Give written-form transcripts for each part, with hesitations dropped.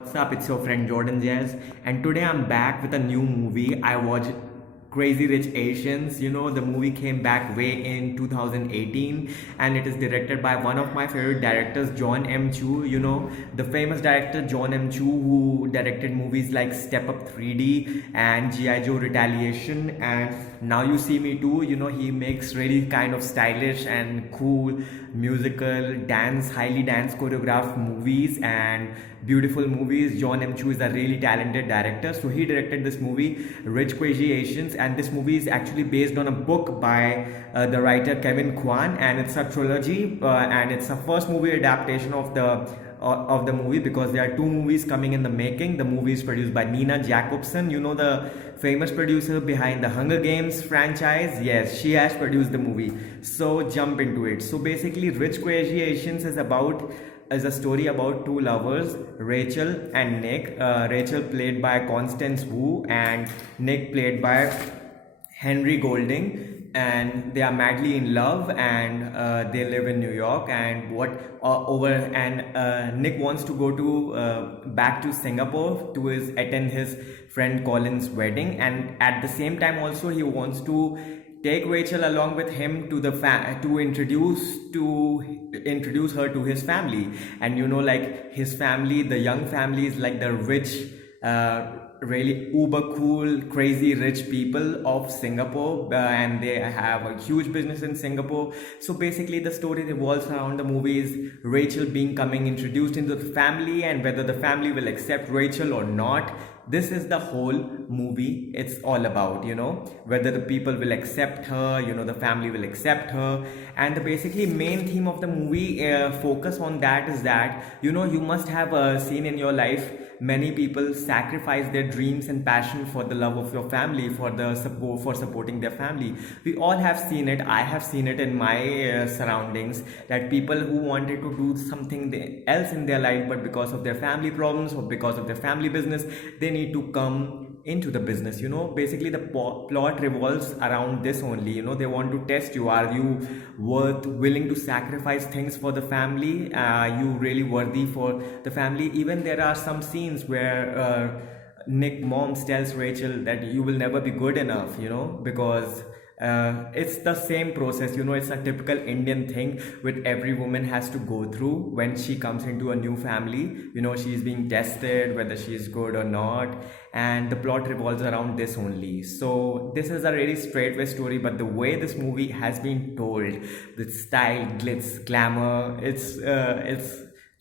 What's up? It's your friend Jordan Jazz, and today I'm back with a new movie. I watched Crazy Rich Asians. The movie came back way in 2018, and it is directed by one of my favorite directors, John M. Chu. The famous director John M. Chu, who directed movies like Step Up 3D and G.I. Joe Retaliation, and Now You See Me Too. He makes really kind of stylish and cool musical highly dance choreographed movies and beautiful movies. John M. Chu is a really talented director, so he directed this movie Rich Crazy Asians, and this movie is actually based on a book by the writer Kevin Kwan, and it's a trilogy, and it's a first movie adaptation of the movie, because there are two movies coming in the making. The movie is produced by Nina Jacobson, the famous producer behind the Hunger Games franchise. Yes, she has produced the movie. So jump into it. So basically, Rich Crazy Asians is a story about two lovers, Rachel and Nick. Rachel played by Constance Wu, and Nick played by Henry Golding, and they are madly in love, and they live in New York. And what over and Nick wants to go to back to Singapore to attend his friend Colin's wedding, and at the same time also he wants to take Rachel along with him to to introduce her to his family. And like his family, the young family is like the rich, really uber cool, crazy rich people of Singapore, and they have a huge business in Singapore. So basically, the story revolves around the movies Rachel being coming introduced into the family, and whether the family will accept Rachel or not. This is the whole movie. It's all about, whether the people will accept her, the family will accept her. And the basically main theme of the movie, focus on that, is that you must have seen in your life many people sacrifice their dreams and passion for the love of your family, for supporting their family. We all have seen it. I have seen it in my surroundings, that people who wanted to do something else in their life, but because of their family problems or because of their family business, they need to come into the business. Basically the plot revolves around this only. They want to test you. Are you willing to sacrifice things for the family? Are you really worthy for the family? Even there are some scenes where Nick moms tells Rachel that you will never be good enough, because it's the same process. It's a typical Indian thing which every woman has to go through when she comes into a new family. She's being tested whether she's good or not, and the plot revolves around this only. So this is a really straightway story, but the way this movie has been told, the style, glitz, glamour, it's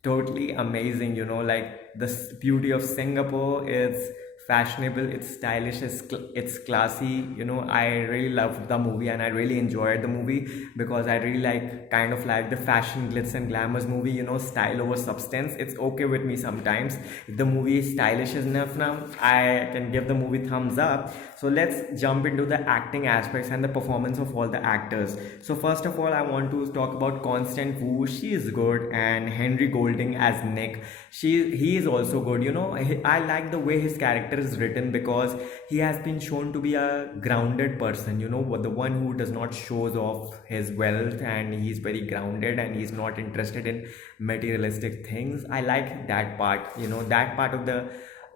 totally amazing. Like the beauty of Singapore, it's fashionable, it's stylish, it's classy. I really love the movie, and I really enjoyed the movie, because I really kind of like the fashion, glitz and glamours movie. Style over substance. It's okay with me sometimes. If the movie is stylish enough, now I can give the movie thumbs up. So let's jump into the acting aspects and the performance of all the actors. So first of all, I want to talk about Constance Wu. She is good, and Henry Golding as Nick, he is also good. I like the way his character is written, because he has been shown to be a grounded person, the one who does not shows off his wealth, and he's very grounded, and he's not interested in materialistic things. I like that part. That part of the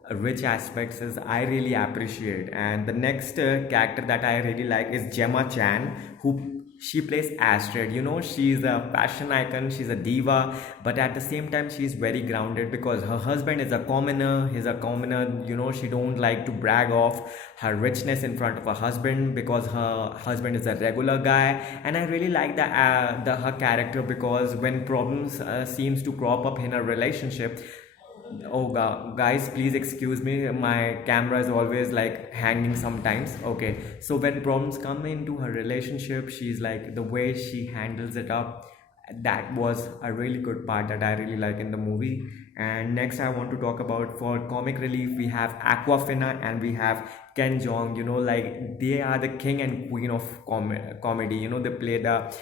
rich aspects is I really appreciate. And the next character that I really like is Gemma Chan, who she plays Astrid. She's a fashion icon, she's a diva, but at the same time she's very grounded, because her husband is a commoner. He's a commoner. She don't like to brag off her richness in front of her husband, because her husband is a regular guy. And I really like her character, because when problems seems to crop up in a relationship, oh guys, please excuse me, my camera is always like hanging sometimes. Okay, so when problems come into her relationship, she's like, the way she handles it up, that was a really good part that I really like in the movie. And next I want to talk about, for comic relief, we have Awkwafina and we have Jeong. Like they are the king and queen of comedy. They play the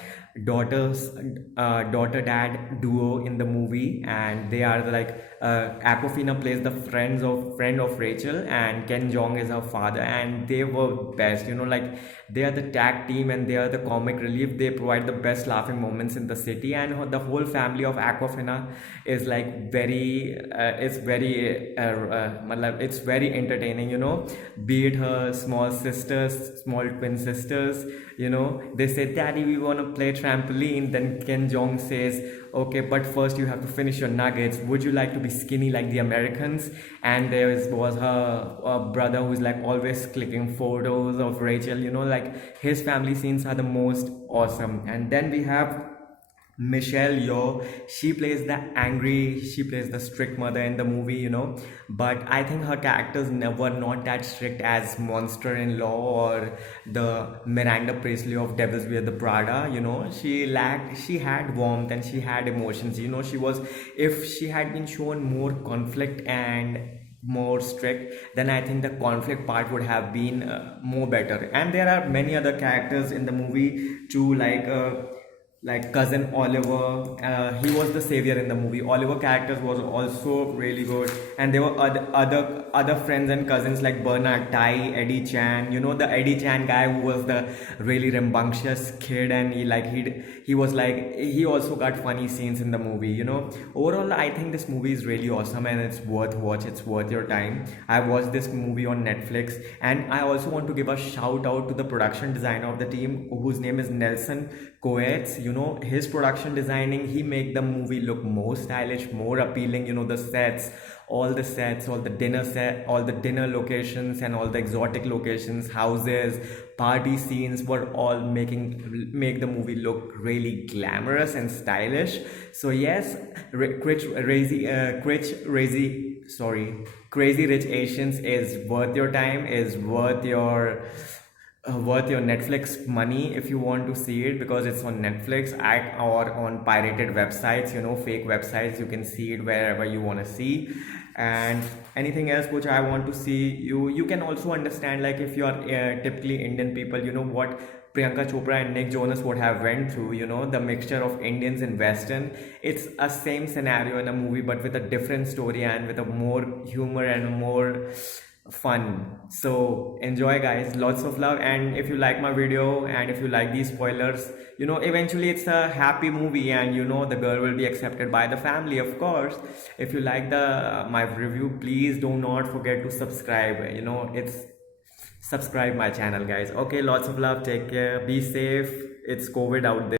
daughter dad duo in the movie, and they are like, Awkwafina plays the friend of Rachel, and Ken Jeong is her father, and they were best. Like they are the tag team, and they are the comic relief. They provide the best laughing moments in the city, and the whole family of Awkwafina is like very it's very entertaining, you know. Be it her small sisters, small twin sisters, you know, they say, "Daddy, we want to play trampoline." Then Jeong says, "Okay, but first you have to finish your nuggets. Would you like to be skinny like the Americans?" And was her brother who's like always clicking photos of Rachel, you know, like his family scenes are the most awesome. And then we have Michelle Yeoh. She plays the strict mother in the movie, you know. But I think her characters never not that strict as Monster-in-Law or the Miranda Priestley of Devils Wear the Prada, you know. She had warmth and she had emotions, you know. If she had been shown more conflict and more strict, then I think the conflict part would have been more better. And there are many other characters in the movie too, like cousin Oliver. He was the savior in the movie. Oliver characters was also really good, and there were other friends and cousins like Bernard Tai, Eddie Chan. You know, the Eddie Chan guy who was the really rambunctious kid, and he also got funny scenes in the movie. You know, overall I think this movie is really awesome and it's worth watch. It's worth your time. I watched this movie on Netflix, and I also want to give a shout out to the production designer of the team, whose name is Nelson Coates. You know, his production designing, he make the movie look more stylish, more appealing. You know, all the dinner locations and all the exotic locations, houses, party scenes were all make the movie look really glamorous and stylish. So yes, Crazy Rich Asians is worth your time, is worth your Netflix money if you want to see it, because it's on Netflix or on pirated websites, you know, fake websites. You can see it wherever you want to see. And anything else which I want to see, you can also understand, like if you are typically Indian people, you know what Priyanka Chopra and Nick Jonas would have went through, you know, the mixture of Indians and Western. It's a same scenario in a movie, but with a different story and with a more humor and more fun. So enjoy guys, lots of love. And if you like my video and if you like these spoilers, you know, eventually it's a happy movie, and you know the girl will be accepted by the family, of course. If you like the my review, please do not forget to subscribe. You know, it's subscribe my channel guys. Okay, lots of love, take care, be safe. It's COVID out there.